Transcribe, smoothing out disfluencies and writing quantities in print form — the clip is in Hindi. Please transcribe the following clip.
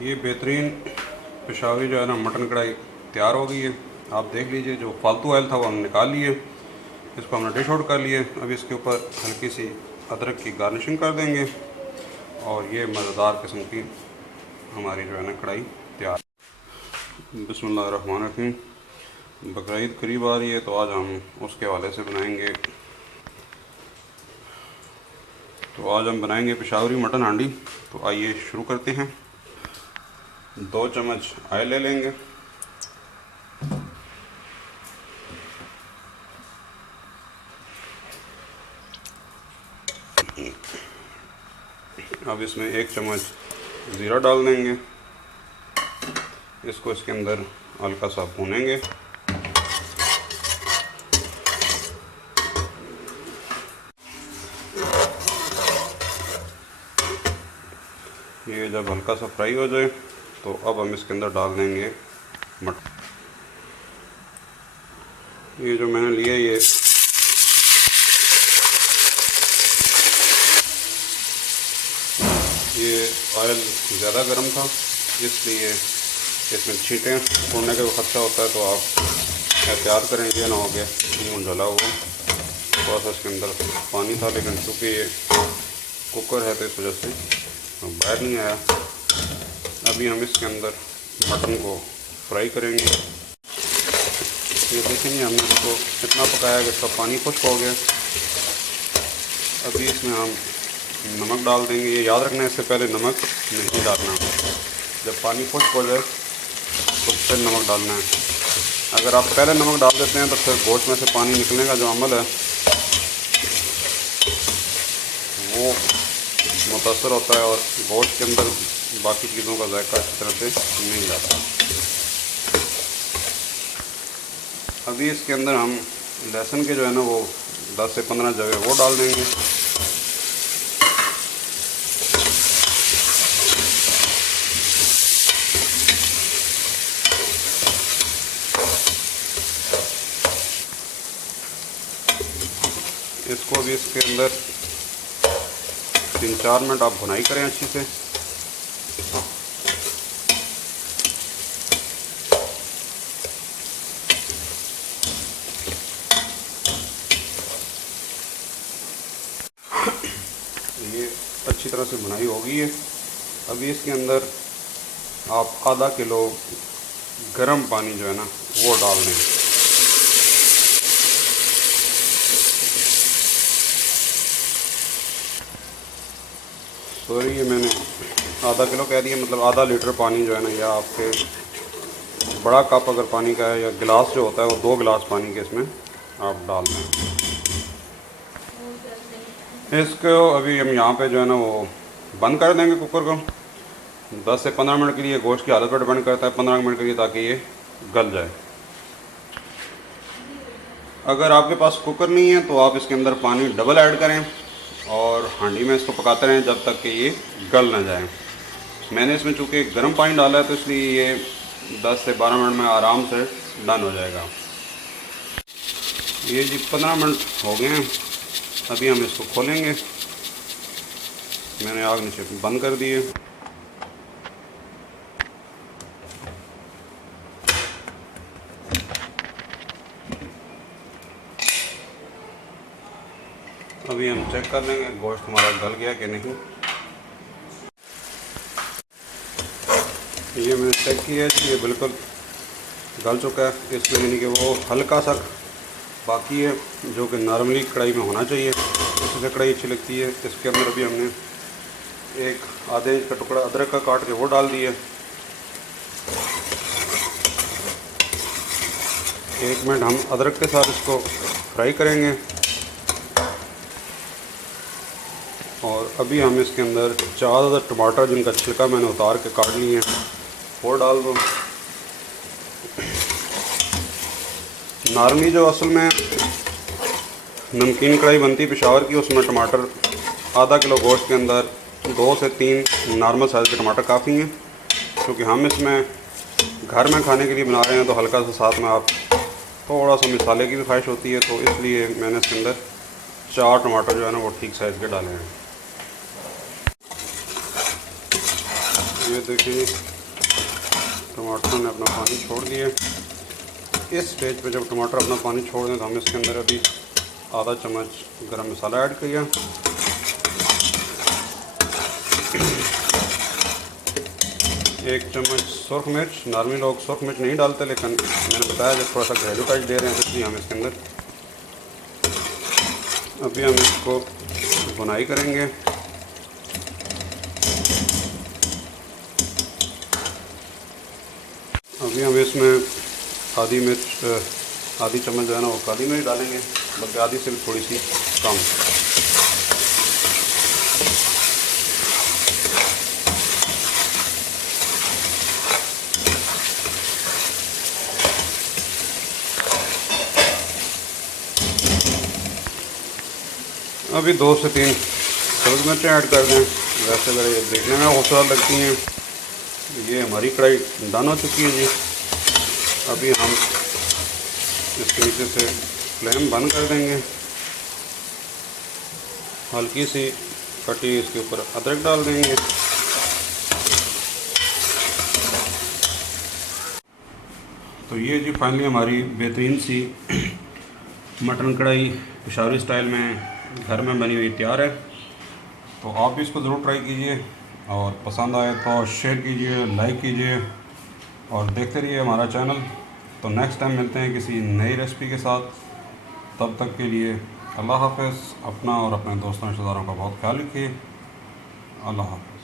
ये बेहतरीन पेशावरी जो है ना मटन कढ़ाई तैयार हो गई है। आप देख लीजिए, जो फालतू ऑयल था वो हमने निकाल लिए, इसको हमने डिश आउट कर लिए। अब इसके ऊपर हल्की सी अदरक की गार्निशिंग कर देंगे और ये मज़ेदार किस्म की हमारी जो है ना कढ़ाई तैयार। बिस्मिल्लाहिर्रहमानिर्रहीम। बकरीद करीब आ रही है तो आज हम उसके हवाले से बनाएंगे। तो आज हम बनाएंगे पेशावरी मटन हांडी। तो आइए शुरू करते हैं। 2 चम्मच ऑयल ले लेंगे। अब इसमें 1 चम्मच ज़ीरा डाल देंगे। इसको इसके अंदर हल्का सा भूनेंगे। ये जब हल्का सा फ्राई हो जाए तो अब हम इसके अंदर डाल देंगे मटन। ये जो मैंने लिया ये ऑयल ज़्यादा गर्म था, इसलिए इसमें छींटें छोड़ने का ख़तरा होता है, तो आप एहतियात करें ये ना हो गया मुँह जला हुआ। थोड़ा सा इसके अंदर पानी था, लेकिन चूँकि ये कुकर है तो इस वजह से बाहर नहीं आया। अभी हम इसके अंदर मटन को फ्राई करेंगे। ये देखेंगे हमने इसको इतना पकाया कि इसका पानी खुश्क हो गया। अभी इसमें हम नमक डाल देंगे। ये याद रखना है, इससे पहले नमक नहीं डालना। जब पानी खुश्क हो जाए तो फिर नमक डालना है। अगर आप पहले नमक डाल देते हैं तो फिर गोश्त में से पानी निकलने का जो अमल है वो मुतासर होता है और गोश्त के अंदर बाकी चीज़ों का जायका अच्छी तरह से नहीं जाता। अभी इसके अंदर हम लहसुन के जो है ना वो 10 से 15 जवे वो डाल देंगे। इसको भी इसके अंदर 3-4 मिनट आप भुनाई करें अच्छी से। ये अच्छी तरह से भुनाई हो गई है। अभी इसके अंदर आप आधा किलो गर्म पानी जो है ना वो डाल दें। सॉरी, ये मैंने आधा किलो कह दिया, मतलब आधा लीटर पानी जो है ना, या आपके बड़ा कप अगर पानी का है या गिलास जो होता है वो 2 गिलास पानी के इसमें आप डाल दें। इसको अभी हम यहाँ पे जो है ना वो बंद कर देंगे कुकर को। 10 से 15 मिनट के लिए गोश्त की हालत पर डिपेंड करता है, 15 मिनट के लिए, ताकि ये गल जाए। अगर आपके पास कुकर नहीं है तो आप इसके अंदर पानी डबल ऐड करें और हांडी में इसको पकाते रहें जब तक कि ये गल ना जाए। मैंने इसमें चूँकि गर्म पानी डाला है तो इसलिए ये 10 से 12 मिनट में आराम से डन हो जाएगा। ये जी 15 मिनट हो गए हैं। अभी हम इसको खोलेंगे। मैंने आग नीचे बंद कर दी है। अभी हम चेक कर लेंगे गोश्त हमारा गल गया कि नहीं। ये मैंने चेक किया है कि ये बिल्कुल गल चुका है। इसमें यानी कि वो हल्का सा बाकी है, जो कि नॉर्मली कढ़ाई में होना चाहिए, इससे कढ़ाई अच्छी लगती है। इसके अंदर अभी हमने एक आधे इंच का टुकड़ा अदरक का काट के वो डाल दिया। 1 मिनट हम अदरक के साथ इसको फ्राई करेंगे और अभी हम इसके अंदर 4 टमाटर जिनका छिलका मैंने उतार के काट लिए हैं वो डाल दो। नॉर्मली जो असल में नमकीन कढ़ाई बनती है पेशावर की, उसमें टमाटर आधा किलो गोश्त के अंदर 2 से 3 नॉर्मल साइज़ के टमाटर काफ़ी हैं। क्योंकि हम इसमें घर में खाने के लिए बना रहे हैं तो हल्का सा साथ में आप थोड़ा सा मसाले की भी ख्वाहिश होती है, तो इसलिए मैंने इसके अंदर 4 टमाटर जो है ना वो ठीक साइज़ के डाले हैं। ये देखिए टमाटर ने अपना पानी छोड़ दिया। इस स्टेज पे जब टमाटर अपना पानी छोड़ दें तो हम इसके अंदर अभी आधा चम्मच गरम मसाला ऐड किया, 1 चम्मच सुरख मिर्च। नॉर्मली लोग सुरख मिर्च नहीं डालते, लेकिन मैंने बताया जब थोड़ा सा घरेलू टच दे रहे हैं तो इसलिए हम इसके अंदर अभी हम इसको बुनाई करेंगे। अभी हम इसमें आधी चम्मच जो है ना वो काली मिर्च डालेंगे, बल्कि आधी से भी थोड़ी सी कम। अभी 2 से 3 सब्ज़ मिर्चें ऐड कर दें। वैसे अगर ये देखने में खूबसूरत लगती हैं। ये हमारी कढ़ाई डन हो चुकी है जी। अभी हम इसके नीचे से फ्लेम बंद कर देंगे। हल्की सी कटी इसके ऊपर अदरक डाल देंगे। तो ये जी फाइनली हमारी बेहतरीन सी मटन कढ़ाई पेशावरी स्टाइल में घर में बनी हुई तैयार है। तो आप भी इसको ज़रूर ट्राई कीजिए और पसंद आए तो शेयर कीजिए, लाइक कीजिए और देखते रहिए हमारा चैनल। तो नेक्स्ट टाइम मिलते हैं किसी नई रेसिपी के साथ। तब तक के लिए अल्लाह हाफ़िज़। अपना और अपने दोस्तों रिश्तेदारों का बहुत ख्याल रखिए। अल्लाह हाफ़िज़।